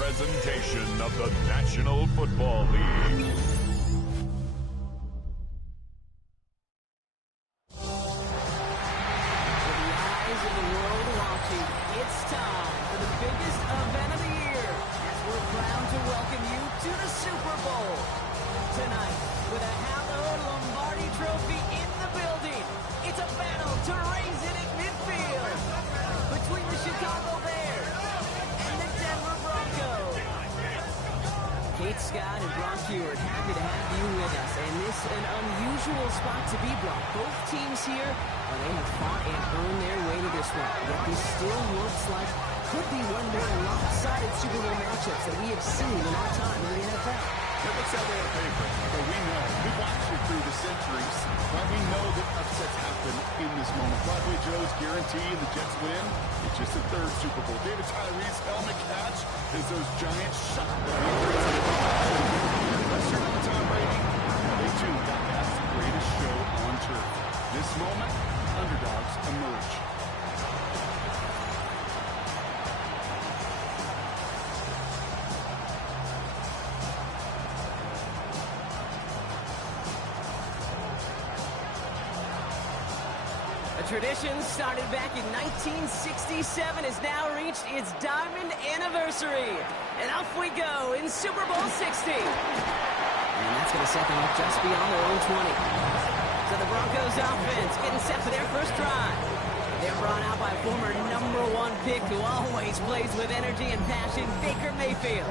presentation of the National Football League. With the eyes of the world watching, it's time for the biggest event of the year as we're proud to welcome you to the Super Bowl. Tonight, with a hallowed Lombardi trophy in the building, it's a battle to raise it at midfield between the Chicago Bears and the Denver Broncos. Kate Scott and Brock Heward, happy to have you with us. And this is an unusual spot to be, Brock. Both teams here, well, they have fought and earned their way to this one. Yet this still looks like could be one of the more lopsided Super Bowl matchups that we have seen in our time in the NFL. That looks that way on paper, but we know. We've watched it through the centuries. But we know that upsets happen in this moment. Broadway Joe's guarantee and the Jets win. It's just the third Super Bowl. David Tyree's helmet catch is those giant shot unless you're not Tom Brady, they too got past the greatest show on turf. This moment, underdogs emerge. A tradition started back in 1967 has now reached its diamond anniversary. And off we go in Super Bowl 60. And that's going to set them up just beyond their own 20. So the Broncos offense getting set for their first drive. They're brought out by former #1 pick who always plays with energy and passion, Baker Mayfield.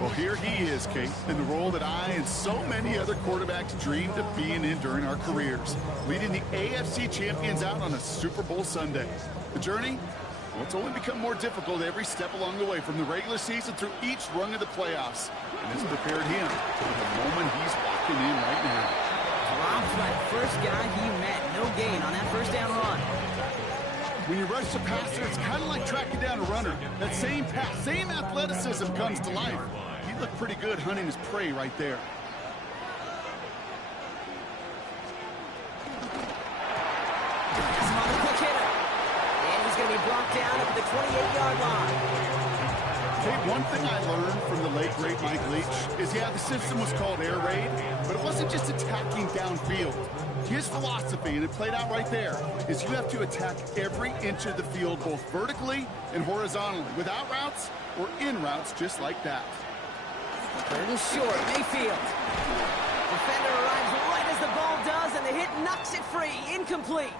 Well, here he is, Kate, in the role that I and so many other quarterbacks dreamed of being in during our careers, leading the AFC champions out on a Super Bowl Sunday. The journey? Well, it's only become more difficult every step along the way, from the regular season through each rung of the playoffs. And this prepared him for the moment he's walking in right now. Dropped by the first guy he met. No gain on that first down run. When you rush the passer, it's kind of like tracking down a runner. That same pass, same athleticism comes to life. He looked pretty good hunting his prey right there. That's him on the quick hitter. And he's going to be brought down at the 28-yard line. Hey, one thing I learned from the late, great Mike Leach is, yeah, the system was called air raid, but it wasn't just attacking downfield. His philosophy, and it played out right there, is you have to attack every inch of the field, both vertically and horizontally, without routes or in routes just like that. Third and short, Mayfield. Defender arrives right as the ball does, and the hit knocks it free. Incomplete.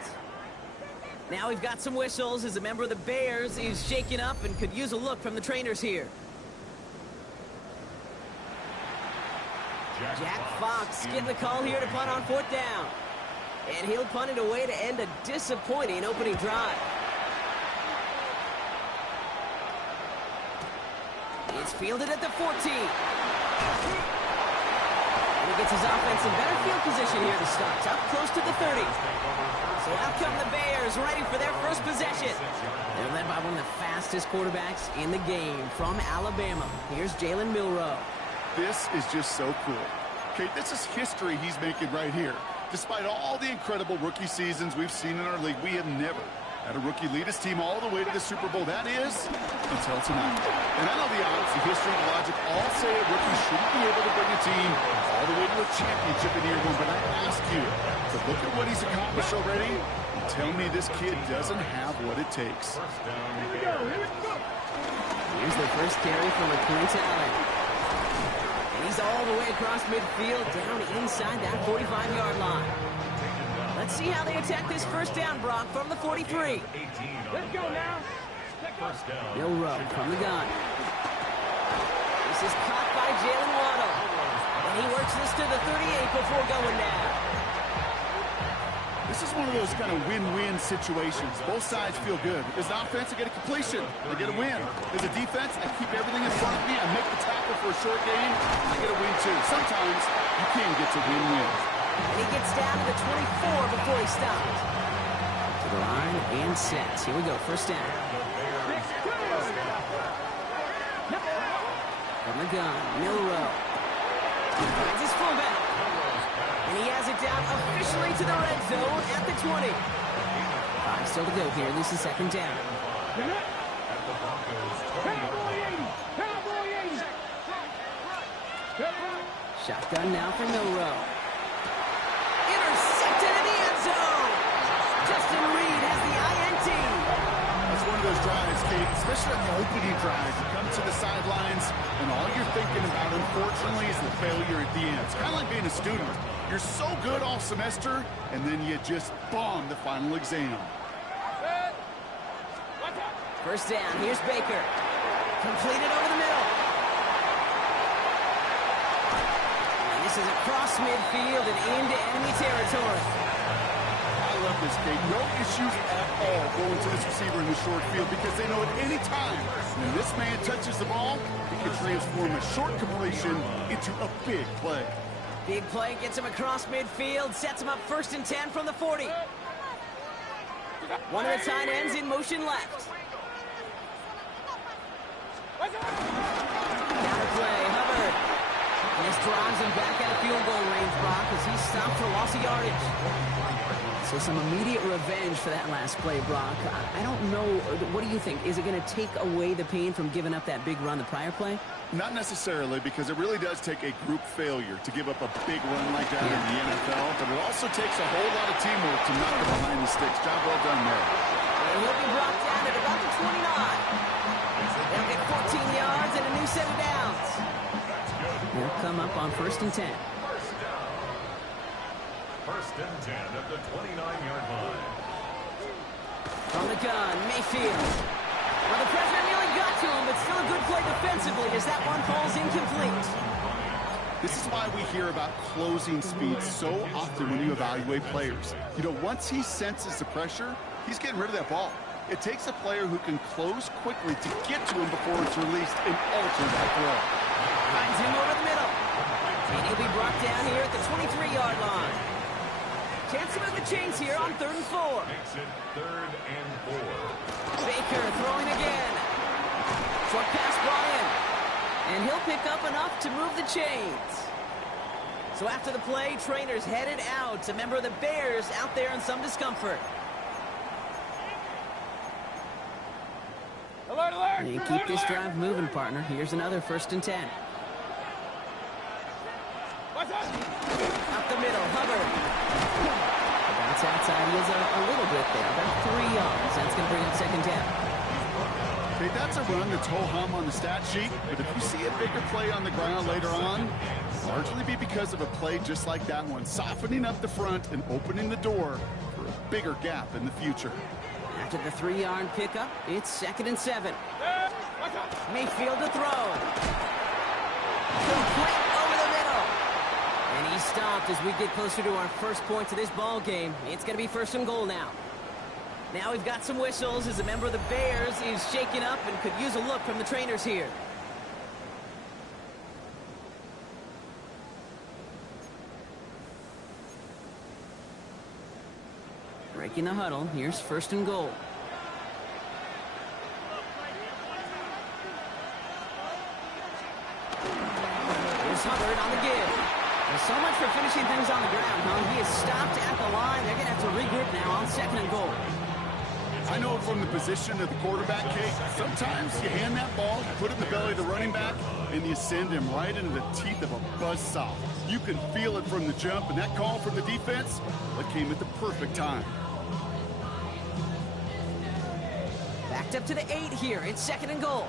Now we've got some whistles as a member of the Bears is shaken up and could use a look from the trainers here. Jack Fox getting the call here to punt on 4th down. And he'll punt it away to end a disappointing opening drive. It's fielded at the 14. And he gets his offense in better field position here to start. Up close to the 30. So out come the Bears, ready for their first possession. They're led by one of the fastest quarterbacks in the game from Alabama. Here's Jalen Milroe. This is just so cool. Okay, this is history he's making right here. Despite all the incredible rookie seasons we've seen in our league, we have never had a rookie lead his team all the way to the Super Bowl. That is, until tonight. And I know the odds, the history, the logic all say a rookie shouldn't be able to bring a team all the way to a championship in year one. But I ask you to look at what he's accomplished already and tell me this kid doesn't have what it takes. Here's the first carry from Quinton Allen. And he's all the way across midfield, down inside that 45-yard line. Let's see how they attack this first down, Brock, from the 43. Let's go now. Milroe from the gun. This is caught by Jalen Waddle. And he works this to the 38 before going down. This is one of those kind of win-win situations. Both sides feel good. As an offense, I get a completion. I get a win. As a defense, I keep everything in front of me. I make the tackle for a short gain. I get a win, too. Sometimes you can get to win-win. And he gets down to the 24 before he stops. To the line and sets. Here we go, first down. From the gun, Milroe. Finds his fullback. And he has it down officially to the red zone at the 20. 5 still to go here. This is second down. Cowboy 80! Cowboy Shotgun now for Milrow. Intercepted in the end zone. Justin Reed has the INT. That's one of those drives, Kate, especially on the opening drive. You come to the sidelines, and all you're thinking about, unfortunately, is the failure at the end. It's kind of like being a student. You're so good all semester, and then you just bomb the final exam. First down, here's Baker. Completed over the middle. And this is across midfield and into enemy territory. I love this, Kate. No issues at all going to this receiver in the short field because they know at any time when this man touches the ball, he can transform a short completion into a big play. Big play gets him across midfield, sets him up 1st and 10 from the 40. One of the tight ends in motion left. Counter play, Hubbard. And this drives him back out of field goal range, Brock, as he's stopped for loss of yardage. So some immediate revenge for that last play, Brock. I don't know. What do you think? Is it going to take away the pain from giving up that big run the prior play? Not necessarily, because it really does take a group failure to give up a big run like that in the NFL, but it also takes a whole lot of teamwork to knock it behind the sticks. Job well done there. And he'll be brought down at about the 29. They'll get 14 yards and a new set of downs. They'll come up on 1st and 10. First and 10 at the 29-yard line. From the gun, Mayfield. Well, the pressure nearly got to him, but still a good play defensively as that one falls incomplete. This is why we hear about closing speed so often when you evaluate players. You know, once he senses the pressure, he's getting rid of that ball. It takes a player who can close quickly to get to him before it's released and alter that throw. Finds him over the middle. And he'll be brought down here at the 23-yard line. Chance to move the chains here on 3rd and 4. Makes it 3rd and 4. Baker throwing again. Short pass brought in. And he'll pick up enough to move the chains. So after the play, trainers headed out. A member of the Bears out there in some discomfort. Alert, alert! And keep this drive moving, partner. Here's another 1st and 10. What's up? Up the middle, Hubbard. Bounce outside. He is a little bit there, about 3 yards. That's going to bring up 2nd down. Okay, that's a run that's ho-hum on the stat sheet, but if you see a bigger play on the ground later on, largely be because of a play just like that one, softening up the front and opening the door for a bigger gap in the future. After the 3-yard pickup, it's 2nd and 7. Mayfield to throw. Complete over the middle. And he stopped as we get closer to our first point to this ball game. It's going to be 1st and goal now. Now we've got some whistles as a member of the Bears is shaken up and could use a look from the trainers here. Breaking the huddle. Here's 1st and goal. Here's Hubbard on the give. Well, so much for finishing things on the ground, huh? He is stopped at the line. They're going to have to regroup now on 2nd and goal. I know from the position of the quarterback, Kate, sometimes you hand that ball, you put it in the belly of the running back, and you send him right into the teeth of a buzzsaw. You can feel it from the jump, and that call from the defense, that came at the perfect time. Backed up to the 8 here. It's 2nd and goal.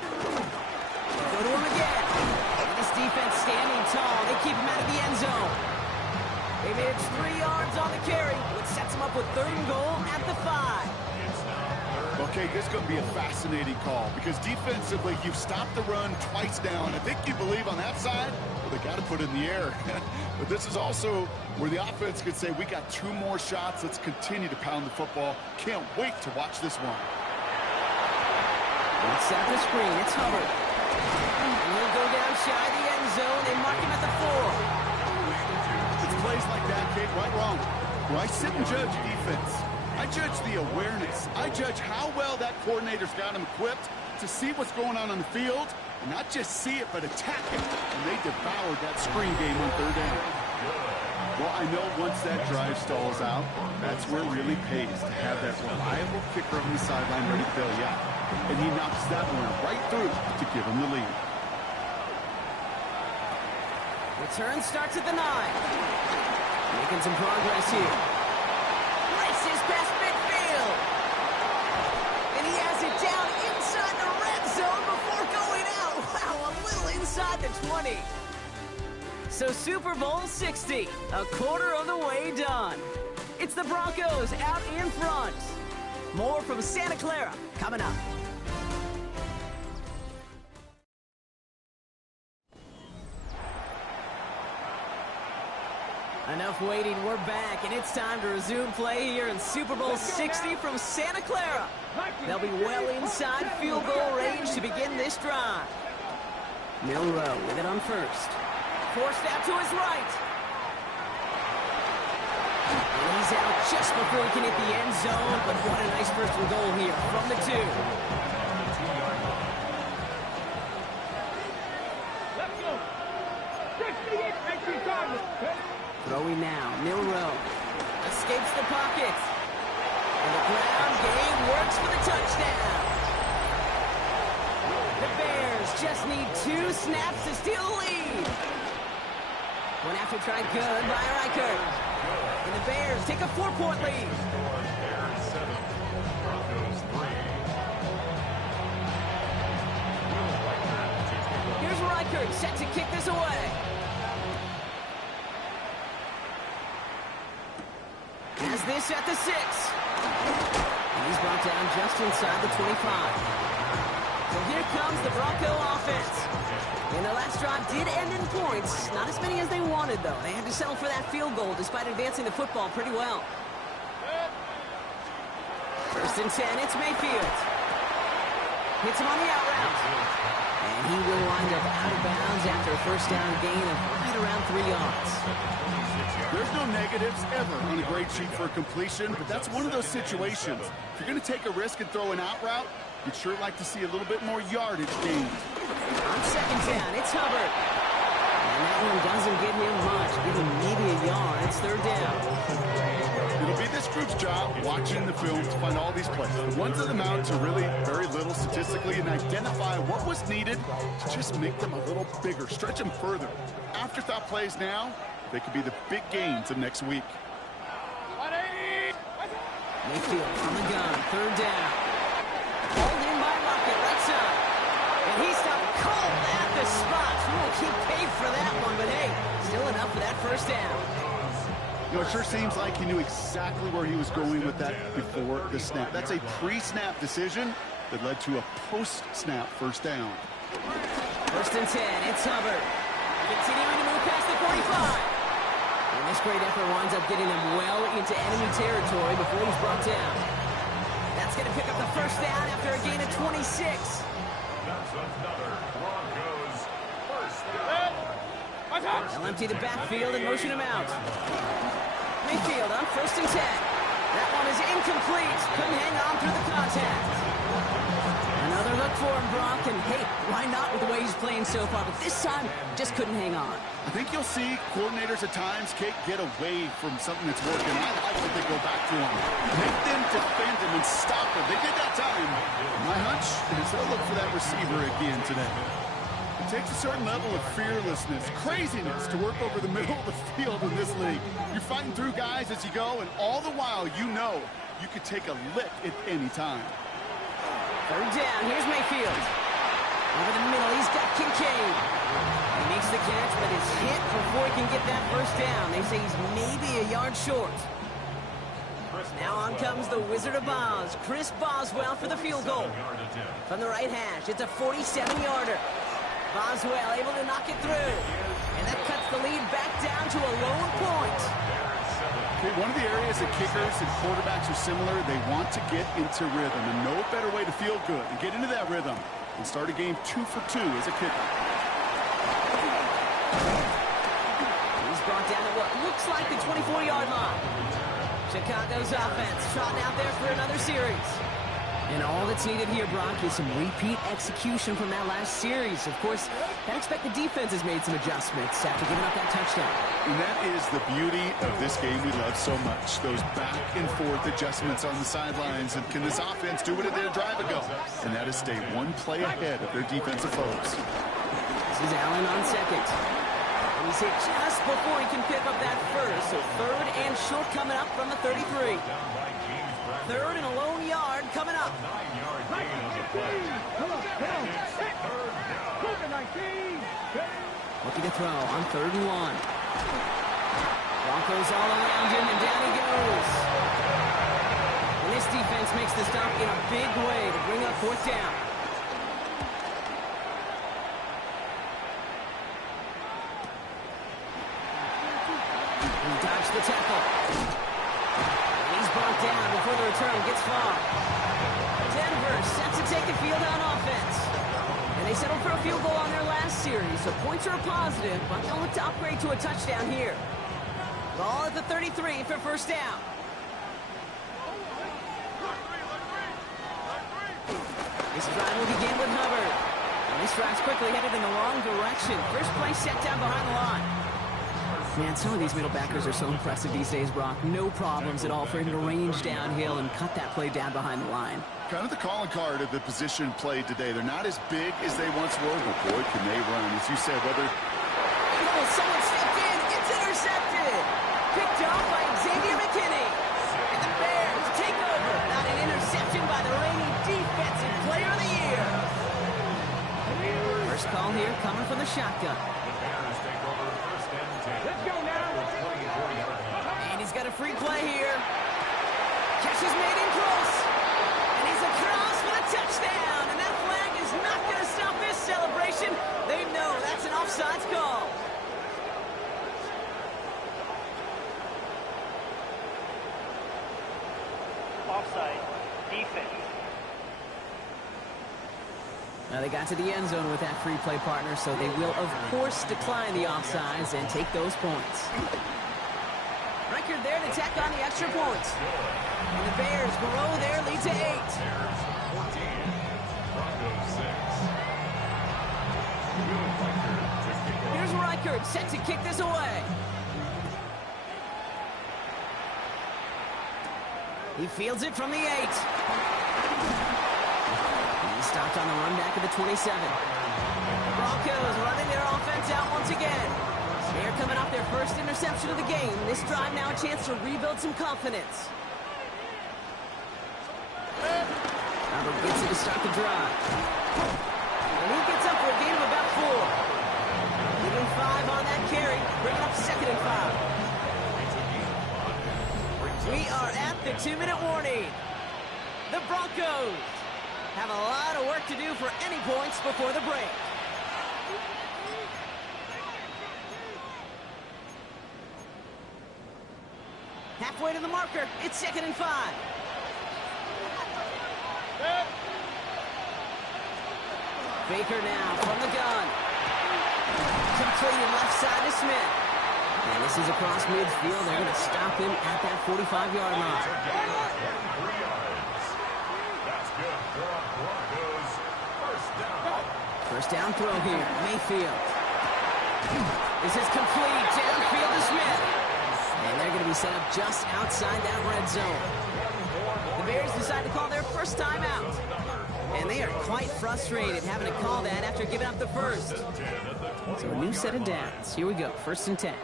Go to him again. And this defense standing tall. They keep him out of the end zone. They made it 3 yards on the carry, which sets him up with 3rd and goal at the 5. Okay, this is going to be a fascinating call because defensively, you've stopped the run twice down. I think you believe on that side, well, they got to put it in the air. But this is also where the offense could say, we got 2 more shots. Let's continue to pound the football. Can't wait to watch this one. Let's set the screen. It's Hubbard. And he'll go down shy of the end zone and mark him at the 4. It's plays like that, Kate, right wrong. When I sit and judge defense, I judge the awareness. I judge how well that coordinator's got him equipped to see what's going on the field, and not just see it, but attack it. And they devoured that screen game on 3rd down. Well, I know once that drive stalls out, that's where it really pays to have that reliable kicker on the sideline ready to bail you out. and he knocks that one right through to give him the lead. Return starts at the 9. Making some progress here. Races past midfield. And he has it down inside the red zone before going out. Wow, a little inside the 20. So Super Bowl 60, a quarter of the way done. It's the Broncos out in front. More from Santa Clara coming up. Enough waiting, we're back, and it's time to resume play here in Super Bowl 60 from Santa Clara. They'll be well inside field goal range to begin this drive. Milrow with it on first. Forced out to his right. And he's out just before he can hit the end zone, but what a nice first and goal here from the 2. Throwing now, Milrow escapes the pocket. And the ground game works for the touchdown. The Bears just need 2 snaps to steal the lead. One after try good by Reichert. And the Bears take a 4-point lead. Bears 7, Broncos 3. Here's Reichert set to kick this away. Has this at the 6. And he's brought down just inside the 25. So here comes the Bronco offense. And the last drive did end in points. Not as many as they wanted, though. They had to settle for that field goal despite advancing the football pretty well. First and 10, it's Mayfield. Hits him on the out route. And he will wind up out of bounds after a first down gain of right around 3 yards. There's no negatives ever on a grade sheet for a completion, but that's one of those situations. If you're going to take a risk and throw an out route, you'd sure like to see a little bit more yardage gained. On second down, it's Hubbard. And that one doesn't give him much. Give him maybe a yard. It's third down. It'll be this group's job watching the film to find all these plays. The ones that amount to really very little statistically and identify what was needed to just make them a little bigger, stretch them further. Afterthought plays now, they could be the big gains of next week. Mayfield on the gun, third down. Hauled in by Rocket, right side. And he stopped cold at the spot. He paid for that one, but hey, still enough for that first down. You know, it sure seems like he knew exactly where he was going with that before the snap. That's a pre-snap decision that led to a post-snap first down. First and 10, it's Hubbard. Continuing to move past the 45. And this great effort winds up getting him well into enemy territory before he's brought down. That's going to pick up the first down after a gain of 26. That's another Broncos first down. They'll empty the backfield and motion him out. Mayfield on first and 10. That one is incomplete. Couldn't hang on through the contact. Another look for him, Brock, and hey, why not with the way he's playing so far? But this time, just couldn't hang on. I think you'll see coordinators at times, Kate, get away from something that's working. I like that they go back to him. Make them defend him and stop him. They did that time. My hunch is they'll look for that receiver again today. It takes a certain level of fearlessness, craziness to work over the middle of the field in this league. You're fighting through guys as you go, and all the while you know you could take a lick at any time. Third down, here's Mayfield. Over the middle, he's got Kincaid. He makes the catch, but is hit before he can get that first down. They say he's maybe a yard short. Now on comes the Wizard of Oz, Chris Boswell for the field goal. From the right hash, it's a 47-yarder. Boswell able to knock it through. And that cuts the lead back down to a lone point. Okay, one of the areas that kickers and quarterbacks are similar, they want to get into rhythm. And no better way to feel good and get into that rhythm and start a game 2 for 2 as a kicker. He's brought down at what looks like the 24-yard line. Chicago's offense trotting out there for another series. And all that's needed here, Brock, is some repeat execution from that last series. Of course, I expect the defense has made some adjustments after giving up that touchdown. And that is the beauty of this game we love so much. Those back and forth adjustments on the sidelines. And can this offense do what it did a drive ago? And that is stay one play ahead of their defensive foes. This is Allen on second. And he's hit just before he can pick up that first. So third and short coming up from the 33. Third and a lone yard coming up. Looking to throw on 3rd and 1. Broncos all around him, and down he goes. And this defense makes the stop in a big way to bring up 4th down. He dodged the tackle. And he's brought down before the return gets far. Denver set to take the field on offense. And they settled for a field goal on their last series, so points are a positive, but they'll look to upgrade to a touchdown here. Ball at the 33 for 1st down. This drive will begin with Hubbard. And this drive's quickly headed in the wrong direction. First play set down behind the line. Man, some of these middle backers are so impressive these days, Brock. No problems at all for him to range downhill and cut that play down behind the line. Kind of the calling card of the position played today. They're not as big as they once were, but boy, can they run. As you said, whether... Oh, someone stepped in. It's intercepted. Picked off by Xavier McKinney. And the Bears take over. Not an interception by the reigning Defensive Player of the Year. First call here coming from the shotgun. Let's go now. And he's got a free play here. Catch is made in close. And he's across for the touchdown. And that flag is not going to stop this celebration. They know that's an offsides call. Offside. Defense. Now they got to the end zone with that free play partner, so they will, of course, decline the offsides and take those points. Record there to tack on the extra points. And the Bears grow their lead to 8. Here's Reichert set to kick this away. He fields it from the 8. He's stopped on the run back of the 27. The Broncos running their offense out once again. They're coming off their first interception of the game. This drive now a chance to rebuild some confidence. Robert gets it to start the drive. And he gets up for a gain of about 4. Leaving 5 on that carry, bringing up 2nd and 5. We are at the 2-minute warning. The Broncos have a lot of work to do for any points before the break. Halfway to the marker, it's 2nd and 5. Baker now from the gun. Completed left side to Smith. And this is across midfield. They're going to stop him at that 45-yard line. First down throw here. Mayfield. This is complete. Downfield to Smith. And they're going to be set up just outside that red zone. The Bears decide to call their first timeout. And they are quite frustrated having to call that after giving up the first. So a new set of downs. Here we go. 1st and 10.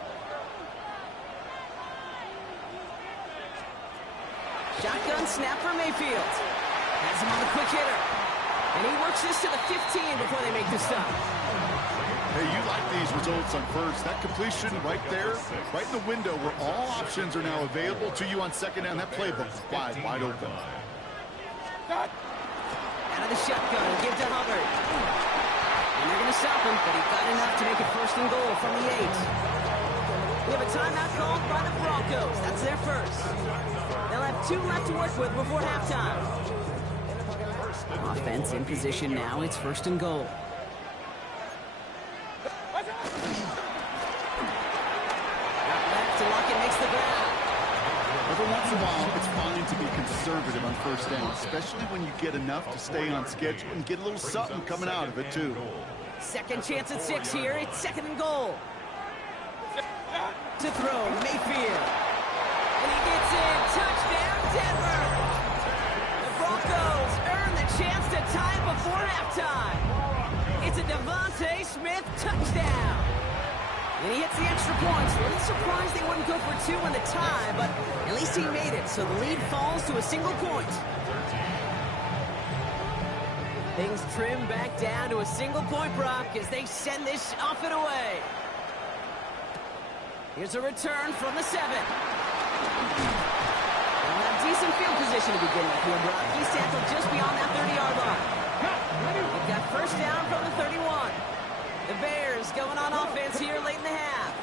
Shotgun snap for Mayfield. Has him on the quick hitter. And he works this to the 15 before they make the stop. Hey, you like these results on first. That completion right there, right in the window where all options are now available to you on 2nd down. That playbook is wide open. Out of the shotgun, give to Hubbard. And they're going to stop him, but he got enough to make it 1st and goal from the 8. We have a timeout called by the Broncos. That's their first. They'll have 2 left to work with before halftime. Offense in position now. It's 1st and goal. Left to Luckett makes the grab. Every once in a while, it's fine to be consistent conservative on first down, especially when you get enough to stay on schedule and get a little something coming out of it, too. Second chance at 6 here. It's 2nd and goal. To throw, Mayfield. And he gets in. Touchdown, Denver. The Broncos earn the chance to tie before halftime. It's a Devontae Smith touchdown. And he hits the extra points. A little surprised they wouldn't go for 2 in the tie, but at least he made it, so the lead falls to a single point. Things trim back down to a single point, Brock, as they send this off and away. Here's a return from the 7. They'll have decent field position to begin with here, Brock. He's tackled just beyond that 30-yard line. They've got first down from the 31. The Bears going on offense here late in the half.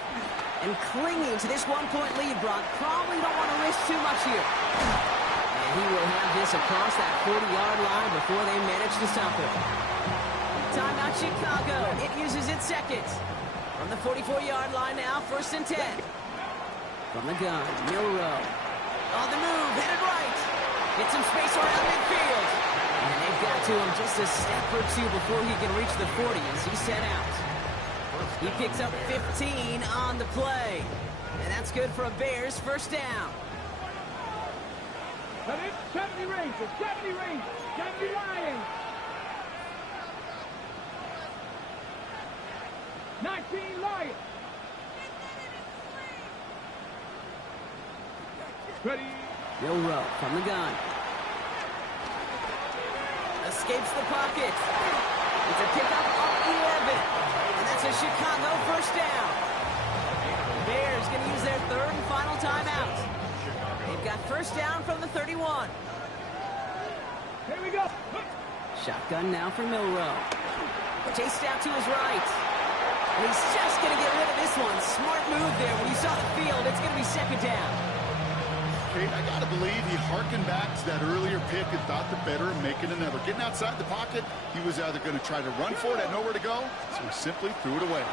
And clinging to this 1-point lead, Brock. Probably don't want to risk too much here. And he will have this across that 40-yard line before they manage to stop him. Timeout Chicago. It uses its second. From the 44-yard line now, 1st and 10. From the gun, Milrow. On the move, headed right. Get some space around midfield. And they've got to him just a step or 2 before he can reach the 40 as he's set out. He picks up 15 on the play. And that's good for a Bears first down. 70 Rangers, 70 Rangers, 70 Lions. 19 Lions. Ready. Milrow from the gun. Escapes the pocket. It's a pickup up 11. And that's a Chicago first down. Bears going to use their 3rd and final timeout. They've got first down from the 31. Here we go. Shotgun now for Milrow. Chased out to his right. And he's just going to get rid of this one. Smart move there. When you saw the field, it's going to be 2nd down. Kate, I got to believe he harkened back to that earlier pick and thought the better of making another. Getting outside the pocket, he was either going to try to run for it, had nowhere to go, so he simply threw it away.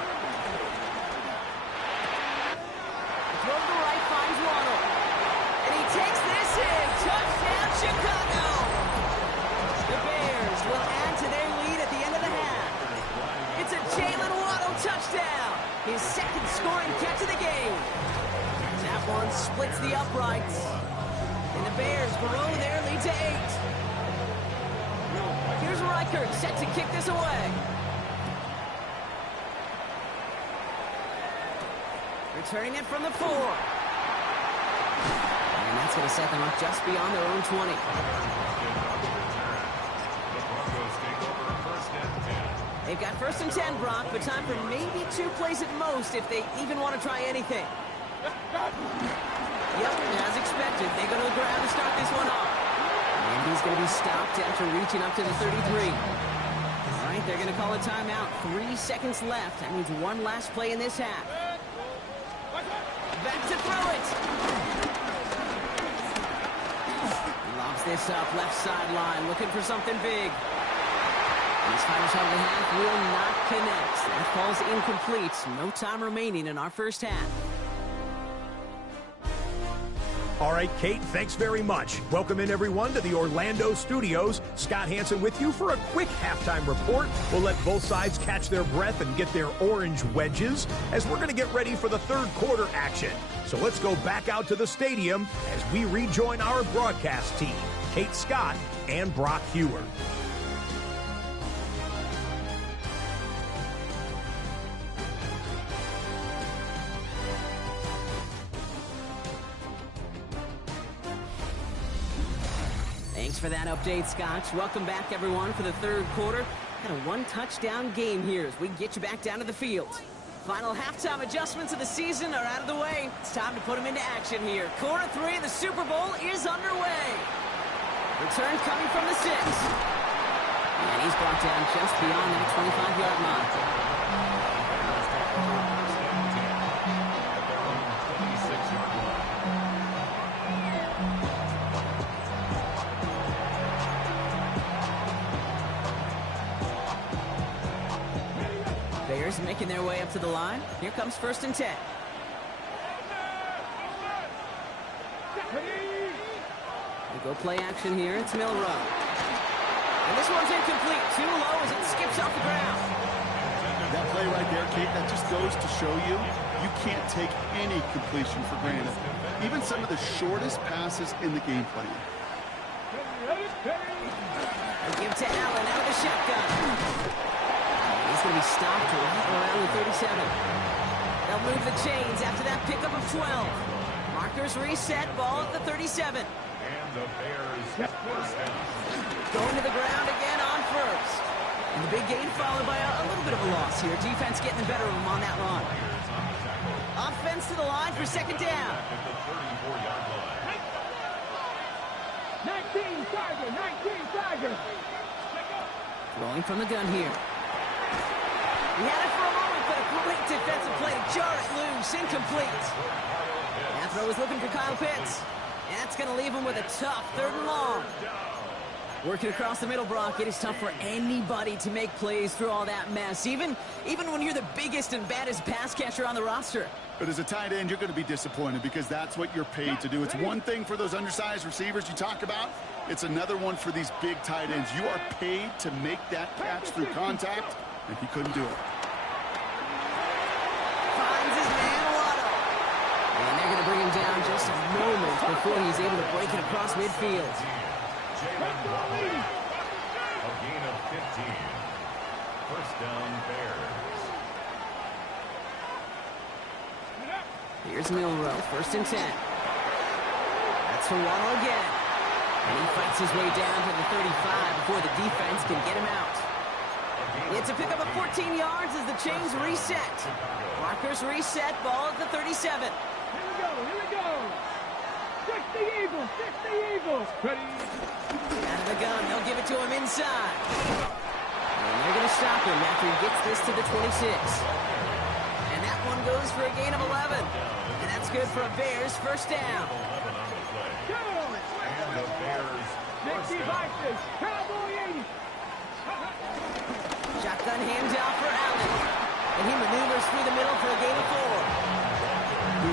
Throw to the right, finds Waddle. And he takes this in. Touchdown, Chicago. The Bears will add to their lead at the end of the half. It's a Jalen Waddle touchdown. His 2nd scoring catch of the game. That one splits the uprights. And the Bears grow their lead to 8. Here's Reichert set to kick this away. Returning it from the 4. And that's going to set them up just beyond their own 20. They've got 1st and 10, Brock, but time for maybe 2 plays at most if they even want to try anything. Yep, as expected, they go to the ground to start this one off. And he's going to be stopped after reaching up to the 33. All right, they're going to call a timeout. 3 seconds left. That means one last play in this half. Back to throw it. Lobs this up, left sideline, looking for something big. And his final shot of the half will not connect. That falls incomplete. No time remaining in our first half. All right, Kate, thanks very much. Welcome in, everyone, to the Orlando studios. Scott Hansen with you for a quick halftime report. We'll let both sides catch their breath and get their orange wedges as we're going to get ready for the 3rd quarter action. So let's go back out to the stadium as we rejoin our broadcast team, Kate Scott and Brock Hewer. Thanks for that update, Scott. Welcome back, everyone, for the 3rd quarter. Got a 1-touchdown game here as we get you back down to the field. Final halftime adjustments of the season are out of the way. It's time to put them into action here. Quarter 3 of the Super Bowl is underway. Return coming from the 6. And he's brought down just beyond that 25-yard line. Bears making their way up to the line. Here comes 1st and 10. Go play action here. It's Milrow. And this one's incomplete. Too low as it skips off the ground. That play right there, Kate, that just goes to show you, you can't take any completion for granted. Even some of the shortest passes in the game plan. They give to Allen out of the shotgun. He's going to be stopped right around the 37. They'll move the chains after that pickup of 12. Markers reset, ball at the 37. And the Bears first down. Going to the ground again on first. And the big gain followed by a little bit of a loss here. Defense getting the better of them on that run. Offense to the line for second down. 19 Tiger. Throwing from the gun here. He had it for a moment, but a great defensive play to jar it loose. Incomplete. That throw was looking for Kyle Pitts. And that's going to leave him with a tough 3rd and long. Working across the middle, Brock, it is tough for anybody to make plays through all that mess, even when you're the biggest and baddest pass catcher on the roster. But as a tight end, you're going to be disappointed because that's what you're paid to do. It's one thing for those undersized receivers you talk about. It's another one for these big tight ends. You are paid to make that catch through contact, and he couldn't do it. Finds his man, Waddle. And they're going to bring him down just a moment before he's able to break it across midfield. A gain of 15. First down, Bears. Here's Milrow, 1st and 10. That's for Waddle again. And he fights his way down to the 35 before the defense can get him out. It's a pickup of 14 yards as the chains reset. Markers reset, ball at the 37. Here we go. 60 Eagles. Ready? Out of the gun, they'll give it to him inside. And they're going to stop him after he gets this to the 26. And that one goes for a gain of 11. And that's good for a Bears first down. And the Bears first down. Cowboy 80. Shotgun handoff for Allen. And he maneuvers through the middle for a gain of 4.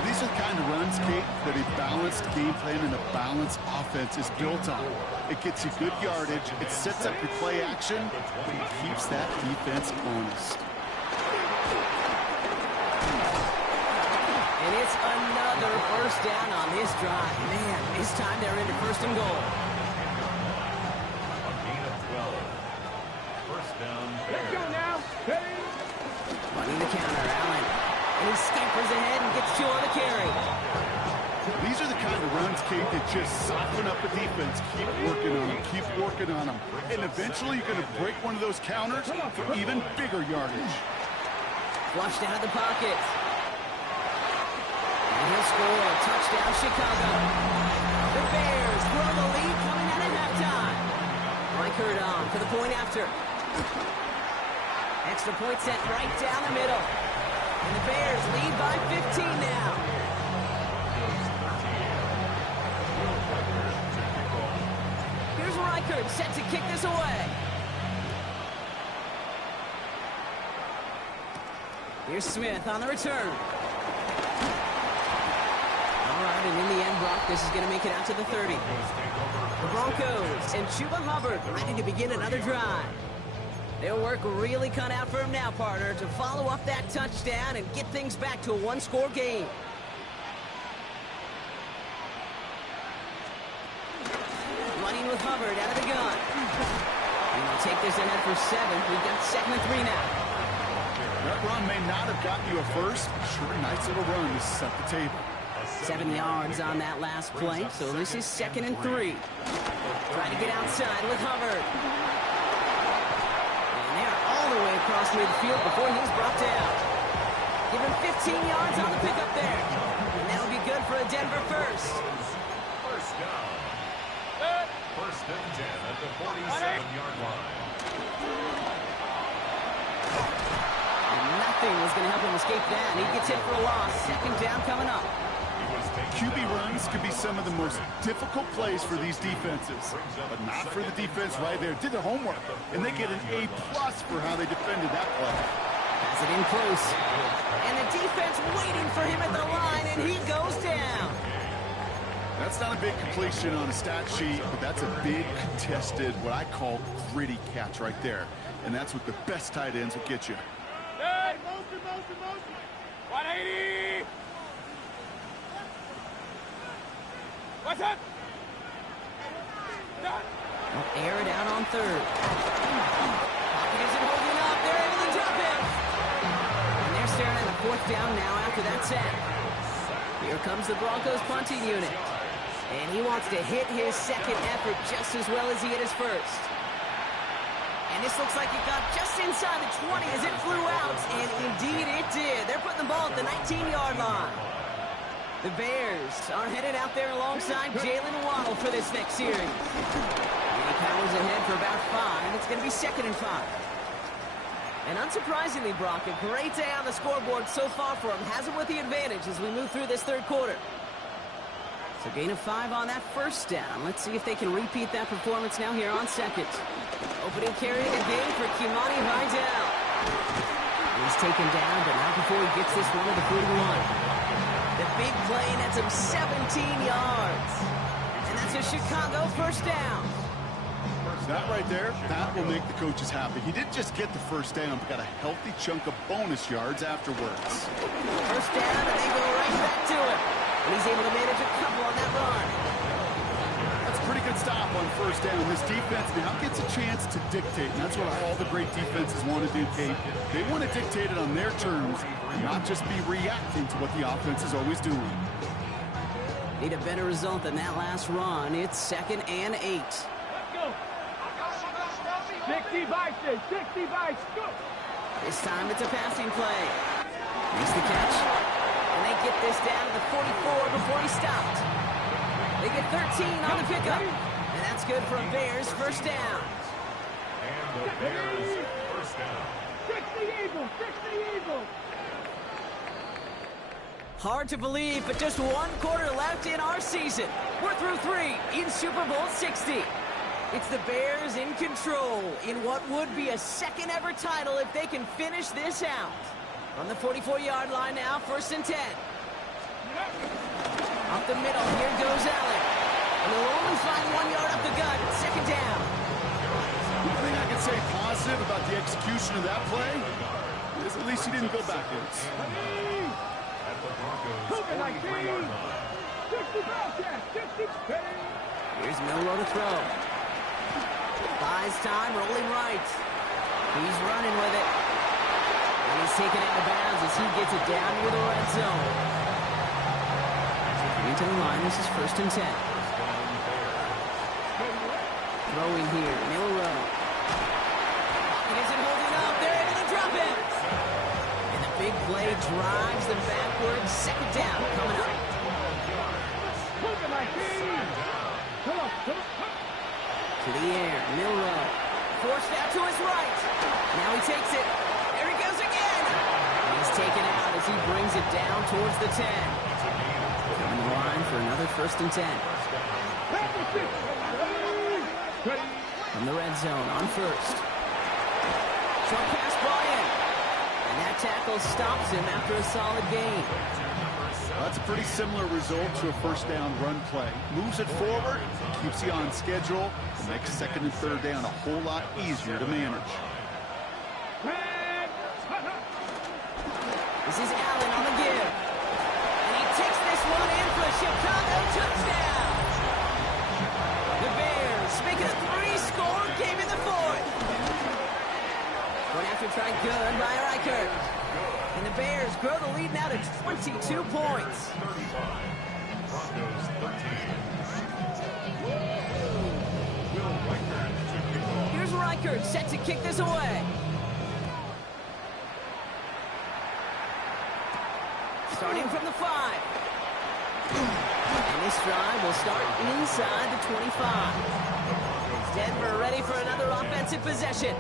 These are the kind of runs, Kate, that a balanced game plan and a balanced offense is built on. It gets you good yardage, it sets up your play action, and it keeps that defense honest. And it's another first down on this drive. Man, this time they're into 1st and goal. A gain of 12. First down, Let's go Bears. now. Ready? Running the counter, Allen. And he scampers ahead and gets 2 on the carry. These are the kind of runs, Kate, that just soften up a defense. Keep working on them. And eventually you're going to break one of those counters for even bigger yardage. Flushed out of the pocket. And he'll score a touchdown, Chicago. The Bears throw the lead coming out at halftime. Reichert on for the point after. Extra point set right down the middle. And the Bears lead by 15 now. Here's Reichert set to kick this away. Here's Smith on the return. All right, and in the end, Brock, this is going to make it out to the 30. The Broncos and Chuba Hubbard ready to begin another drive. Their work really cut out for him now, partner, to follow up that touchdown and get things back to a 1-score game. Running with Hubbard out of the gun. And they'll take this ahead for 7. We've got 2nd and 3 now. That run may not have gotten you a first. Sure, nice little run to set the table. 7 yards on that last play, so this is 2nd and 3. Trying to get outside with Hubbard. All the way across midfield before he's brought down. Give him 15 yards on the pickup there. And that'll be good for a Denver first. First down. First and 10 at the 47-yard line. And nothing was going to help him escape that. He gets hit for a loss. 2nd down coming up. QB runs could be some of the most difficult plays for these defenses, but not for the defense right there. Did their homework, and they get an A+ for how they defended that play. Has it in close. And the defense waiting for him at the line, and he goes down. That's not a big completion on a stat sheet, but that's a big contested, what I call gritty catch right there. And that's what the best tight ends will get you. Hey, motion. 180. What's up? They'll air it out on third. Pocket isn't holding up. They're able to drop it. And they're staring at a fourth down now after that sack. Here comes the Broncos punting unit. And he wants to hit his second effort just as well as he hit his first. And this looks like it got just inside the 20 as it flew out. And indeed it did. They're putting the ball at the 19-yard line. The Bears are headed out there alongside Jalen Waddle for this next series. And he powers ahead for about 5. It's going to be 2nd and 5. And unsurprisingly, Brock, a great day on the scoreboard so far for him. Has him with the advantage as we move through this third quarter. So gain of 5 on that first down. Let's see if they can repeat that performance now here on second. Opening carry of the game for Kimani Vidal. He's taken down, but not before he gets this one to the 41. The big play nets him 17 yards. And that's a Chicago first down. That right there, that will make the coaches happy. He didn't just get the first down, but got a healthy chunk of bonus yards afterwards. First down, and they go right back to it. And he's able to manage a couple on that run. That's a pretty good stop on first down. This defense now gets a chance to dictate, and that's what all the great defenses want to do, Kate. They want to dictate it on their terms, and not just be reacting to what the offense is always doing. Need a better result than that last run. It's 2nd and 8. Let's go. 60 by 6. 60 by 6. This time it's a passing play. Makes the catch. And they get this down to the 44 before he stopped. They get 13 on the pickup. And that's good for a Bears first down. And the Bears first down. 60 Eagles. 60 Eagles. Hard to believe, but just 1 quarter left in our season. We're through 3 in Super Bowl 60. It's the Bears in control in what would be a 2nd ever title if they can finish this out. On the 44-yard line now, 1st and 10. Up the middle, here goes Allen. And they'll only find 1 yard up the gut, 2nd down. The thing I can say positive about the execution of that play is at least he didn't go backwards. At the Broncos 43-yard line. 60 Broncos. 60. Here's Milrow to throw. Buys time, rolling right. He's running with it. And he's taken out of bounds as he gets it down near the red zone. Into the line, this is 1st and 10. Throwing here, Milrow. He isn't holding up, they're able to drop it. And the big play drives them backwards. 2nd down coming up. To the air, Milrow. Forced out to his right. Now he takes it. There he goes again. And he's taken out as he brings it down towards the 10. Coming to the line for another 1st and 10. From the red zone on 1st. Short pass brought in. And that tackle stops him after a solid gain. That's a pretty similar result to a first down run play. Moves it forward, keeps you on schedule, and makes 2nd and 3rd down a whole lot easier to manage. This is Allen on the give. And he takes this one in for a Chicago touchdown. The Bears make it a 3-score game in the 4th. Going after try good by Reichert. And the Bears grow the lead now to 22 points. 35. Broncos 13. Will Reichert to kick off. Here's Reichert set to kick this away. Starting from the 5. And this drive will start inside the 25. Denver ready for another offensive possession.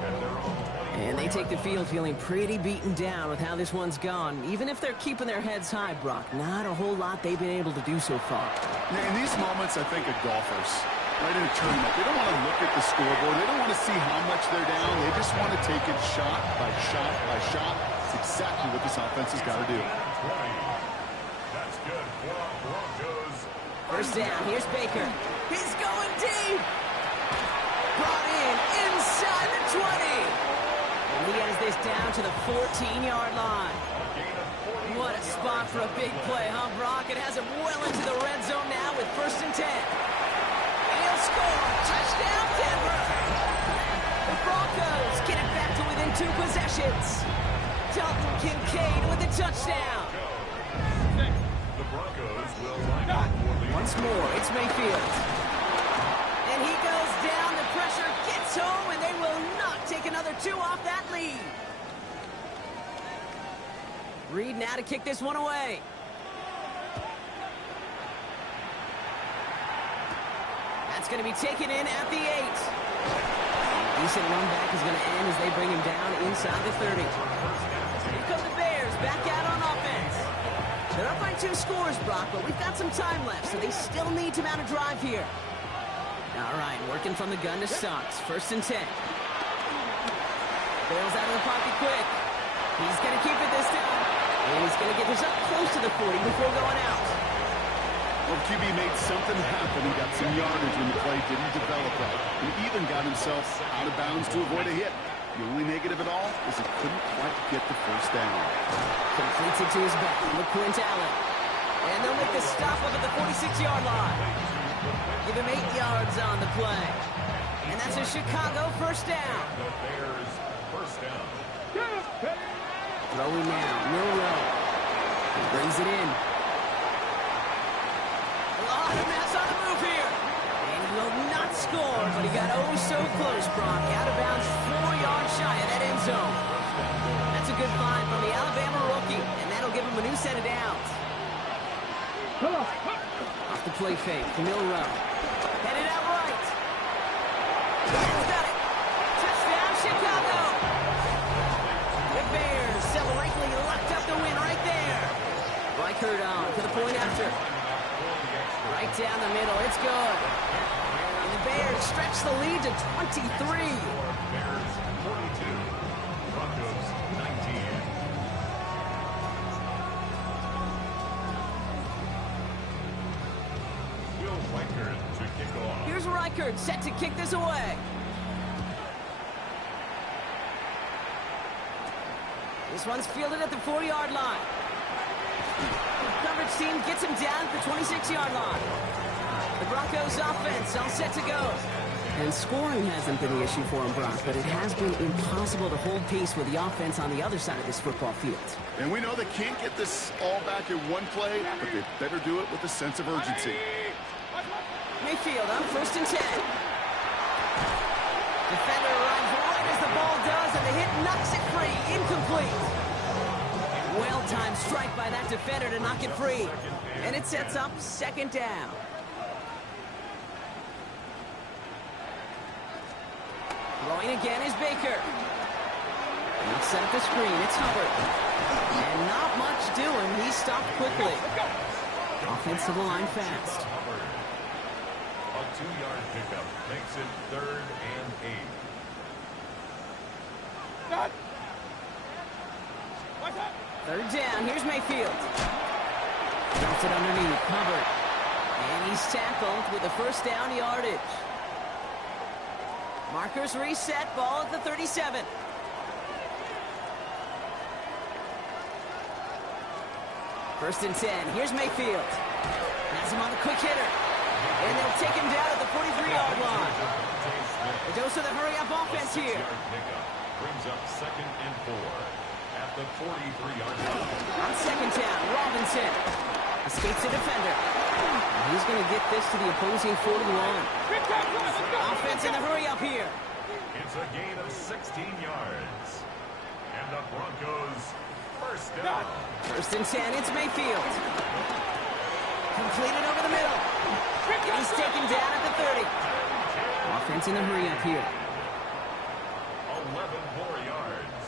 And they take the field feeling pretty beaten down with how this one's gone. Even if they're keeping their heads high, Brock, not a whole lot they've been able to do so far. In these moments, I think of golfers, right in a tournament. They don't want to look at the scoreboard. They don't want to see how much they're down. They just want to take it shot by shot by shot. It's exactly what this offense has got to do. 20. That's good for Broncos First down, here's Baker. He's going deep. Brought in inside the 20. And he has this down to the 14-yard line. What a spot for a big play, huh, Brock? It has him well into the red zone now with 1st and 10. And he'll score. Touchdown, Denver. The Broncos get it back to within 2 possessions. Dalton Kincaid with a touchdown. The Broncos will line up for the Once more, it's Mayfield. And he goes down. The pressure gets home, and they will not take another 2 off that lead. Reed now to kick this one away. That's going to be taken in at the 8. Decent run back is going to end as they bring him down inside the 30. Here come the Bears back out on offense. They're up by 2 scores, Brock, but we've got some time left, so they still need to mount a drive here. All right, working from the gun to Suggs. 1st and 10. Bails out of the pocket quick. He's going to keep it this time. And he's going to get this up close to the 40 before going out. Well, QB made something happen and got some yardage when the play didn't develop right. He even got himself out of bounds to avoid a hit. The only negative at all is he couldn't quite get the 1st down. Completes it to his back. LeQuint Allen. And they'll make the stop up at the 46-yard line. Give him 8 yards on the play. And that's a Chicago 1st down. The Bears' 1st down. Throwing now, Milroe. He brings it in. A lot of mess on the move here. And he will not score, but he got oh so close, Brock. Out of bounds 4 yards shy of that end zone. That's a good find from the Alabama rookie, and that'll give him a new set of downs. Off the play fake, Milroe. Headed out right. He's got it. Touchdown, Chicago. The Bears likely locked up the win right there. Reichert on for the point after. Right down the middle. It's good. And the Bears stretch the lead to 23. Bears 42. Broncos 19. Will Reichert to kick off. Here's Reichert set to kick this away. This one's fielded at the 4-yard line. The coverage team gets him down at the 26-yard line. The Broncos offense all set to go. And scoring hasn't been the issue for him, Brock, but it has been impossible to hold pace with the offense on the other side of this football field. And we know they can't get this all back in one play, but they better do it with a sense of urgency. Mayfield on 1st and 10. Defender arrives right as the ball does, and the hit knocks it free. Incomplete. Well-timed strike by that defender to knock it free. And it sets up 2nd down. Throwing again is Baker. He'll set up the screen. It's Hubbard. And not much doing. He stopped quickly. Offensive line fast. A 2-yard pickup makes it 3rd and 8. 3rd down. Here's Mayfield. Drops it underneath. Hubbard. And he's tackled with the 1st down yardage. Markers reset. Ball at the 37. First and 10. Here's Mayfield. Has him on the quick hitter. And they'll take him down at the 43-yard line. The dose of the hurry-up offense here. Brings up 2nd and 4 at the 43-yard line. On 2nd down, Robinson escapes the defender. And he's going to get this to the opposing 41. Offense in the hurry-up here. It's a gain of 16 yards. And the Broncos 1st down. 1st and 10, it's Mayfield. Completed over the middle. And he's taken down at the 30. Offense in the hurry-up here. 11 more yards.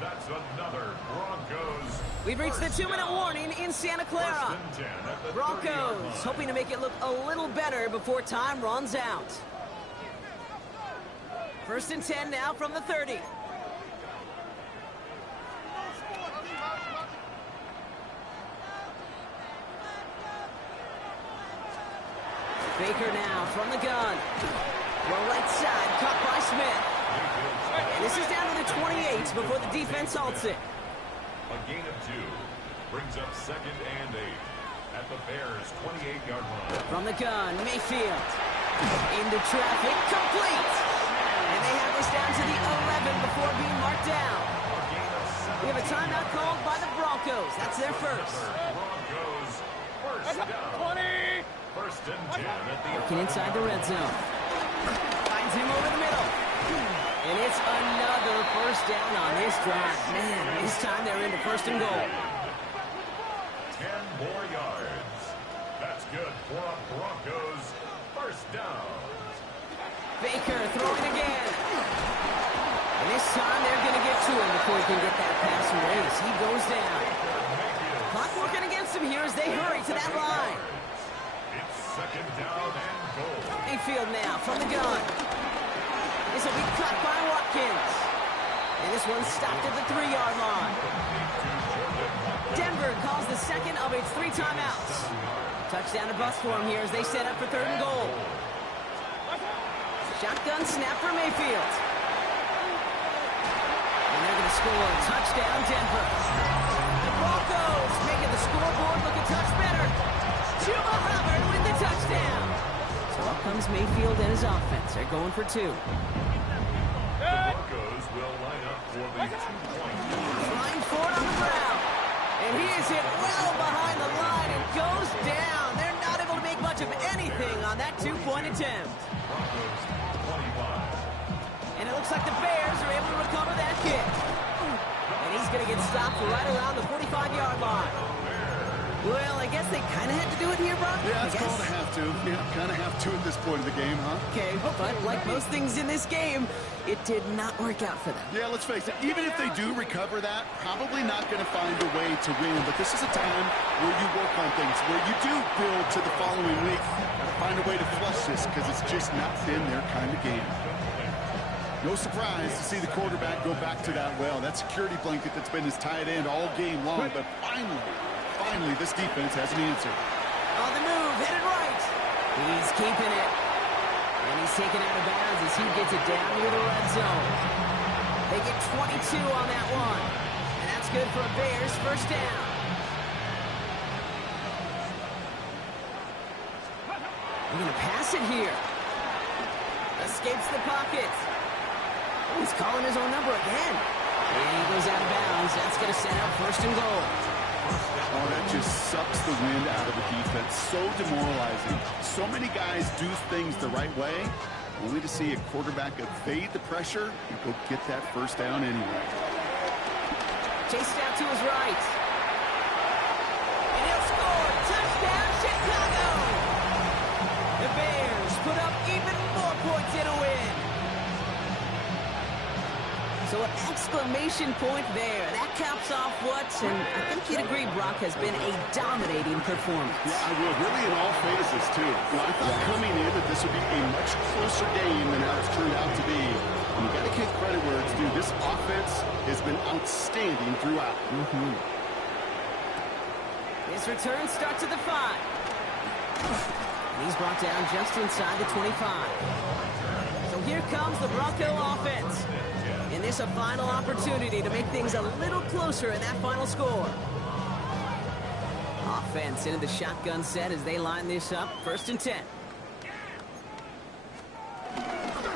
That's another Broncos. We've reached the 2-minute warning in Santa Clara. 1st and 10 at the 30-yard Broncos line. hoping to make it look a little better before time runs out. 1st and 10 now from the 30. Baker now from the gun. Well, right side, caught by Smith. And this is down to the 28 before the defense halts it. A gain of 2 brings up 2nd and 8 at the Bears' 28-yard line. From the gun, Mayfield. Into traffic, complete. And they have this down to the 11 before being marked down. We have a timeout called by the Broncos. That's their first. Broncos first down. 20. First and 10 at the Working inside the red zone. Finds him over the middle. And it's another first down on this drive. Man, this time they're into first and goal. 10 more yards. That's good for a Broncos first down. Baker throwing again. And this time they're going to get to him before he can get that pass away as he goes down. Clock working against him here as they hurry to that line. It's 2nd down and goal. Mayfield now from the gun. This will be cut by Watkins. And this one stopped at the 3-yard line. Denver calls the second of its 3 timeouts. Touchdown to bust for him here as they set up for 3rd and goal. Shotgun snap for Mayfield. And they're going to score. Touchdown, Denver. The Broncos making the scoreboard look a touch better. Chuba Hubbard with the touchdown. So up comes Mayfield and his offense. They're going for 2. The Broncos will line up for the 2-point. Flying forward on the ground. And he is hit well behind the line and goes down. They're not able to make much of anything on that 2-point attempt. Broncos 25. And it looks like the Bears are able to recover that kick. And he's going to get stopped right around the 45-yard line. Well, I guess they kind of had to do it here, Brock. Yeah, it's called a have to. Yeah, kind of have to at this point of the game, huh? Okay, but like most things in this game, it did not work out for them. Yeah, let's face it. Even if they do recover that, probably not going to find a way to win. But this is a time where you work on things, where you do build to the following week. Find a way to flush this because it's just not been their kind of game. No surprise to see the quarterback go back to that well. That security blanket that's been his tight end all game long. But finally, this defense has an answer. On the move, headed right. He's keeping it. And he's taken out of bounds as he gets it down near the red zone. They get 22 on that one. And that's good for a Bears first down. They're going to pass it here. Escapes the pocket. He's calling his own number again. And he goes out of bounds. That's going to set up first and goal. Oh, that just sucks the wind out of the defense. So demoralizing. So many guys do things the right way, only to see a quarterback evade the pressure and go get that first down anyway. Chased out to his right. And he'll score. Touchdown, Chicago! The Bears put up even more points in a win. So an exclamation point there. That caps off what, and I think you'd agree, Brock, has been a dominating performance. Yeah, I will. Really in all phases, too. You know, I thought coming in that this would be a much closer game than how it's turned out to be. And you got to give credit where it's due. This offense has been outstanding throughout. His return starts at the 5. And he's brought down just inside the 25. So here comes the Bronco offense. And this a final opportunity to make things a little closer in that final score. Offense into the shotgun set as they line this up. 1st and 10.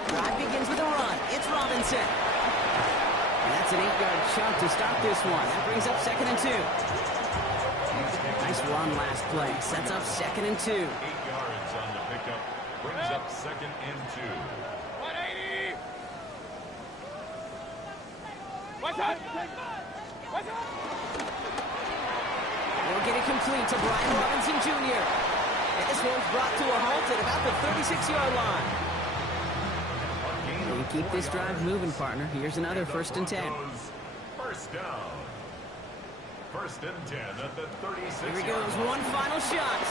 Drive begins with a run. It's Robinson. And that's an 8-yard chunk to start this one. That brings up 2nd and 2. Nice run last play. Sets up 2nd and 2. 8 yards on the pickup. Brings up 2nd and 2. 180. What's up? We'll get it complete to Brian Robinson Jr. And this one's brought to a halt at about the 36-yard line. You keep this drive moving, partner. Here's another 1st and 10. First down. 1st and 10 at the 36. Here he goes, one final shot.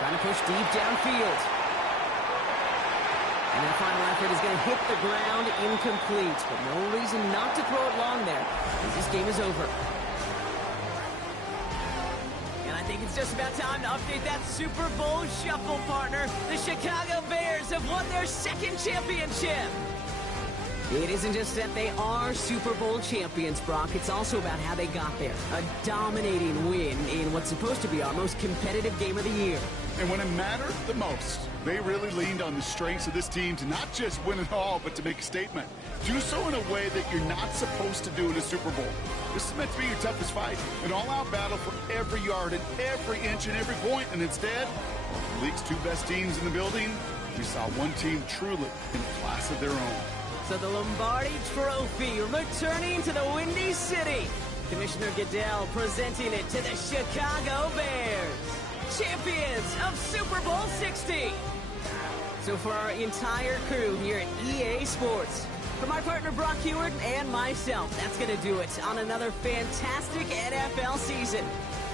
Trying to push deep downfield. And that final effort is going to hit the ground incomplete. But no reason not to throw it long there, as this game is over. And I think it's just about time to update that Super Bowl shuffle, partner. The Chicago Bears have won their second championship. It isn't just that they are Super Bowl champions, Brock. It's also about how they got there. A dominating win in what's supposed to be our most competitive game of the year. And when it mattered the most, they really leaned on the strengths of this team to not just win it all, but to make a statement. Do so in a way that you're not supposed to do in a Super Bowl. This is meant to be your toughest fight, an all-out battle for every yard and every inch and every point. And instead, the league's two best teams in the building, we saw one team truly in a class of their own. So the Lombardi Trophy returning to the Windy City. Commissioner Goodell presenting it to the Chicago Bears, champions of Super Bowl 60. So for our entire crew here at EA Sports, for my partner Brock Heward and myself, that's going to do it on another fantastic NFL season.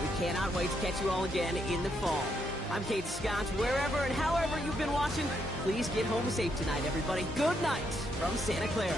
We cannot wait to catch you all again in the fall. I'm Kate Scott. Wherever and however you've been watching, please get home safe tonight, everybody. Good night from Santa Clara.